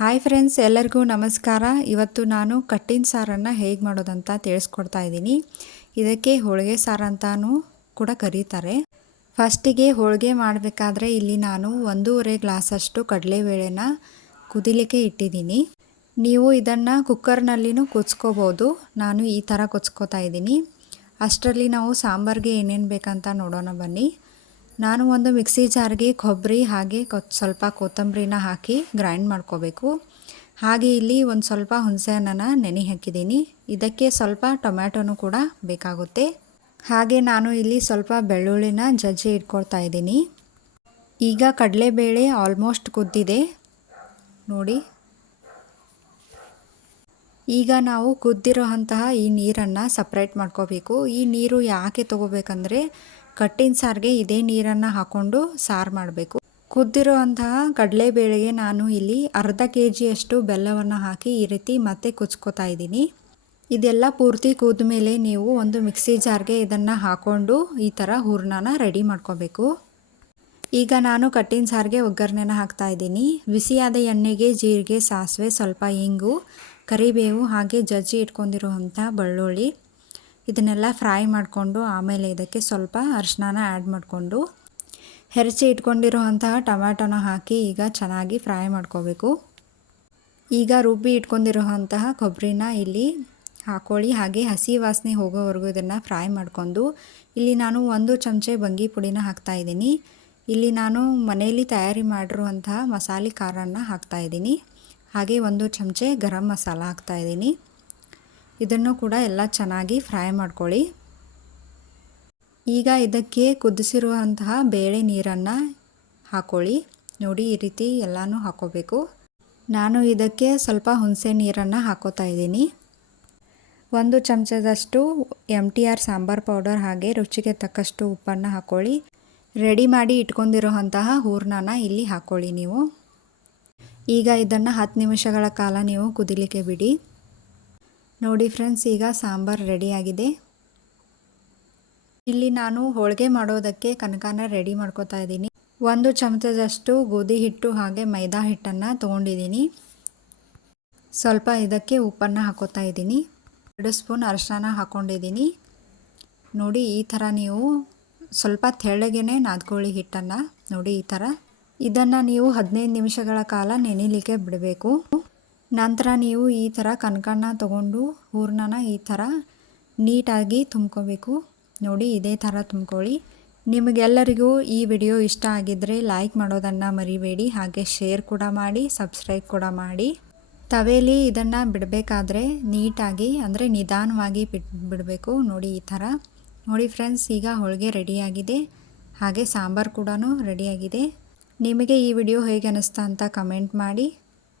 Hi friends ಎಲ್ಲರಿಗೂ ನಮಸ್ಕಾರ. ಇವತ್ತು ನಾನು ಕಟ್ಟಿನ ಸಾರನ್ನು ಹೇಗೆ ಮಾಡೋದಂತ ತಿಳಿಸ್ಕೊಡ್ತಾ ಇದ್ದೀನಿ. ಇದಕ್ಕೆ ಹೋಳಿಗೆ ಸಾರು ಅಂತಾನೂ ಕೂಡ ಕರೀತಾರೆ. ಫಸ್ಟಿಗೆ ಹೋಳಿಗೆ ಮಾಡಬೇಕಾದ್ರೆ ಇಲ್ಲಿ ನಾನು ಒಂದೂವರೆ ಗ್ಲಾಸಷ್ಟು ಕಡಲೆಬೇಳೆನ ಕುದಿಲಿಕ್ಕೆ ಇಟ್ಟಿದ್ದೀನಿ. ನೀವು ಇದನ್ನು ಕುಕ್ಕರ್ನಲ್ಲಿನೂ ಕುದಿಸ್ಕೋಬೋದು. ನಾನು ಈ ಥರ ಕುದಿಸ್ಕೋತಾ ಇದ್ದೀನಿ. ಅಷ್ಟರಲ್ಲಿ ನಾವು ಸಾಂಬಾರಿಗೆ ಏನೇನು ಬೇಕಂತ ನೋಡೋಣ ಬನ್ನಿ. ನಾನು ಒಂದು ಮಿಕ್ಸಿ ಜಾರ್ಗೆ ಕೊಬ್ಬರಿ ಹಾಗೆ ಸ್ವಲ್ಪ ಕೊತ್ತಂಬರಿನ ಹಾಕಿ ಗ್ರೈಂಡ್ ಮಾಡ್ಕೋಬೇಕು. ಹಾಗೆ ಇಲ್ಲಿ ಒಂದು ಸ್ವಲ್ಪ ಹುಣಸೆ ಹಣ್ಣನ್ನು ನೆನೆ ಹಾಕಿದ್ದೀನಿ. ಇದಕ್ಕೆ ಸ್ವಲ್ಪ ಟೊಮ್ಯಾಟೊನೂ ಕೂಡ ಬೇಕಾಗುತ್ತೆ. ಹಾಗೆ ನಾನು ಇಲ್ಲಿ ಸ್ವಲ್ಪ ಬೆಳ್ಳುಳ್ಳಿನ ಜಜ್ಜಿ ಇಟ್ಕೊಳ್ತಾ ಇದ್ದೀನಿ. ಈಗ ಕಡಲೆಬೇಳೆ ಆಲ್ಮೋಸ್ಟ್ ಕುದ್ದಿದೆ. ನೋಡಿ. ಈಗ ನಾವು ಕುದ್ದಿರೋ ಅಂತಹ ಈ ನೀರನ್ನು ಸಪ್ರೇಟ್ ಮಾಡ್ಕೋಬೇಕು. ಈ ನೀರು ಯಾಕೆ ತೊಗೋಬೇಕಂದ್ರೆ ಕಟ್ಟಿನ ಸಾರಿಗೆ ಇದೇ ನೀರನ್ನು ಹಾಕ್ಕೊಂಡು ಸಾರು ಮಾಡಬೇಕು. ಕುದ್ದಿರೋ ಅಂತಹ ಕಡಲೆಬೇಳೆಗೆ ನಾನು ಇಲ್ಲಿ ಅರ್ಧ ಕೆ ಜಿಯಷ್ಟು ಬೆಲ್ಲವನ್ನು ಹಾಕಿ ಈ ರೀತಿ ಮತ್ತೆ ಕುಚ್ಕೋತಾ ಇದ್ದೀನಿ. ಇದೆಲ್ಲ ಪೂರ್ತಿ ಕೂದ ಮೇಲೆ ನೀವು ಒಂದು ಮಿಕ್ಸಿ ಜಾರ್ಗೆ ಇದನ್ನು ಹಾಕ್ಕೊಂಡು ಈ ಥರ ಹೂರ್ಣನ ರೆಡಿ ಮಾಡ್ಕೋಬೇಕು. ಈಗ ನಾನು ಕಟ್ಟಿನ ಸಾರಿಗೆ ಒಗ್ಗರಣೆನ ಹಾಕ್ತಾ ಇದ್ದೀನಿ. ಬಿಸಿಯಾದ ಎಣ್ಣೆಗೆ ಜೀರಿಗೆ, ಸಾಸಿವೆ, ಸ್ವಲ್ಪ ಇಂಗು, ಕರಿಬೇವು ಹಾಗೆ ಜಜ್ಜಿ ಇಟ್ಕೊಂಡಿರುವಂಥ ಬೆಳ್ಳುಳ್ಳಿ. ಇದನ್ನೆಲ್ಲ ಫ್ರೈ ಮಾಡಿಕೊಂಡು ಆಮೇಲೆ ಇದಕ್ಕೆ ಸ್ವಲ್ಪ ಅರಿಶಿನ ಆ್ಯಡ್ ಮಾಡಿಕೊಂಡು ಹೆರಚಿ ಇಟ್ಕೊಂಡಿರುವಂತಹ ಹಾಕಿ ಈಗ ಚೆನ್ನಾಗಿ ಫ್ರೈ ಮಾಡ್ಕೋಬೇಕು. ಈಗ ರುಬ್ಬಿ ಇಟ್ಕೊಂಡಿರುವಂತಹ ಕೊಬ್ಬರಿನ ಇಲ್ಲಿ ಹಾಕೊಳ್ಳಿ ಹಾಗೆ ಹಸಿ ವಾಸನೆ ಹೋಗೋವರೆಗೂ ಇದನ್ನು ಫ್ರೈ ಮಾಡಿಕೊಂಡು ಇಲ್ಲಿ ನಾನು ಒಂದು ಚಮಚೆ ಬಂಗಿ ಪುಡಿನ ಹಾಕ್ತಾಯಿದ್ದೀನಿ ಇಲ್ಲಿ ನಾನು ಮನೆಯಲ್ಲಿ ತಯಾರಿ ಮಾಡಿರುವಂತಹ ಮಸಾಲೆ ಖಾರನ ಹಾಕ್ತಾಯಿದ್ದೀನಿ ಹಾಗೆ ಒಂದು ಚಮಚೆ ಗರಂ ಮಸಾಲ ಹಾಕ್ತಾಯಿದ್ದೀನಿ ಇದನ್ನು ಕೂಡ ಎಲ್ಲ ಚೆನ್ನಾಗಿ ಫ್ರೈ ಮಾಡ್ಕೊಳ್ಳಿ. ಈಗ ಇದಕ್ಕೆ ಕುದಿಸಿರುವಂತಹ ಬೇಳೆ ನೀರನ್ನು ಹಾಕೊಳ್ಳಿ. ನೋಡಿ, ಈ ರೀತಿ ಎಲ್ಲನೂ ಹಾಕೋಬೇಕು. ನಾನು ಇದಕ್ಕೆ ಸ್ವಲ್ಪ ಹುಣಸೆ ನೀರನ್ನು ಹಾಕೋತಾ ಇದ್ದೀನಿ. ಒಂದು ಚಮಚದಷ್ಟು M T R sambar powder ಹಾಗೆ ರುಚಿಗೆ ತಕ್ಕಷ್ಟು ಉಪ್ಪನ್ನು ಹಾಕ್ಕೊಳ್ಳಿ ರೆಡಿ ಮಾಡಿ ಇಟ್ಕೊಂಡಿರೋಂತಹ ಹೂರ್ಣನ ಇಲ್ಲಿ ಹಾಕ್ಕೊಳ್ಳಿ ನೀವು. ಈಗ ಇದನ್ನು ಹತ್ತು ನಿಮಿಷಗಳ ಕಾಲ ನೀವು ಕುದಿಲಿಕ್ಕೆ ಬಿಡಿ. ನೋಡಿ ಫ್ರೆಂಡ್ಸ್, ಈಗ ಸಾಂಬಾರು ರೆಡಿಯಾಗಿದೆ ಇಲ್ಲಿ ನಾನು ಹೋಳಿಗೆ ಮಾಡೋದಕ್ಕೆ ಕನಕನ ರೆಡಿ ಮಾಡ್ಕೋತಾ ಇದ್ದೀನಿ. ಒಂದು ಚಮಚದಷ್ಟು ಗೋಧಿ ಹಿಟ್ಟು ಹಾಗೆ ಮೈದಾ ಹಿಟ್ಟನ್ನು ತೊಗೊಂಡಿದ್ದೀನಿ. ಸ್ವಲ್ಪ ಇದಕ್ಕೆ ಉಪ್ಪನ್ನು ಹಾಕೋತಾ ಇದ್ದೀನಿ. ಎರಡು ಸ್ಪೂನ್ ಅರಶಿನ ಹಾಕ್ಕೊಂಡಿದ್ದೀನಿ ನೋಡಿ, ಈ ಥರ ನೀವು ಸ್ವಲ್ಪ ತೆಳ್ಳಗೆ ನಾದ್ಕೊಳ್ಳಿ ಹಿಟ್ಟನ್ನು. ನೋಡಿ, ಈ ಥರ. ಇದನ್ನು ನೀವು ಹದಿನೈದು ನಿಮಿಷಗಳ ಕಾಲ ನೆನೆಲಿಕ್ಕೆ ಬಿಡಬೇಕು. ನಂತರ ನೀವು ಈ ಥರ ಕನ್ಕಣ್ಣ ತೊಗೊಂಡು ಹೂರ್ಣನ ಈ ಥರ ನೀಟಾಗಿ ತುಂಬ್ಕೋಬೇಕು. ನೋಡಿ, ಇದೇ ಥರ ತುಂಬ್ಕೊಳ್ಳಿ. ನಿಮಗೆಲ್ಲರಿಗೂ ಈ ವಿಡಿಯೋ ಇಷ್ಟ ಆಗಿದ್ದರೆ ಲೈಕ್ ಮಾಡೋದನ್ನು ಮರಿಬೇಡಿ. ಹಾಗೆ ಶೇರ್ ಕೂಡ ಮಾಡಿ, ಸಬ್ಸ್ಕ್ರೈಬ್ ಕೂಡ ಮಾಡಿ. ತವೇಲಿ ಇದನ್ನು ಬಿಡಬೇಕಾದ್ರೆ ನೀಟಾಗಿ, ಅಂದರೆ ನಿಧಾನವಾಗಿ ಬಿಟ್ ಬಿಡಬೇಕು. ನೋಡಿ, ಈ ಥರ ನೋಡಿ ಫ್ರೆಂಡ್ಸ್, ಈಗ ಹೋಳಿಗೆ ರೆಡಿಯಾಗಿದೆ. ಹಾಗೆ ಸಾಂಬಾರು ಕೂಡ ರೆಡಿಯಾಗಿದೆ. ನಿಮಗೆ ಈ ವಿಡಿಯೋ ಹೇಗೆ ಅನ್ನಿಸ್ತಾ ಅಂತ ಕಮೆಂಟ್ ಮಾಡಿ.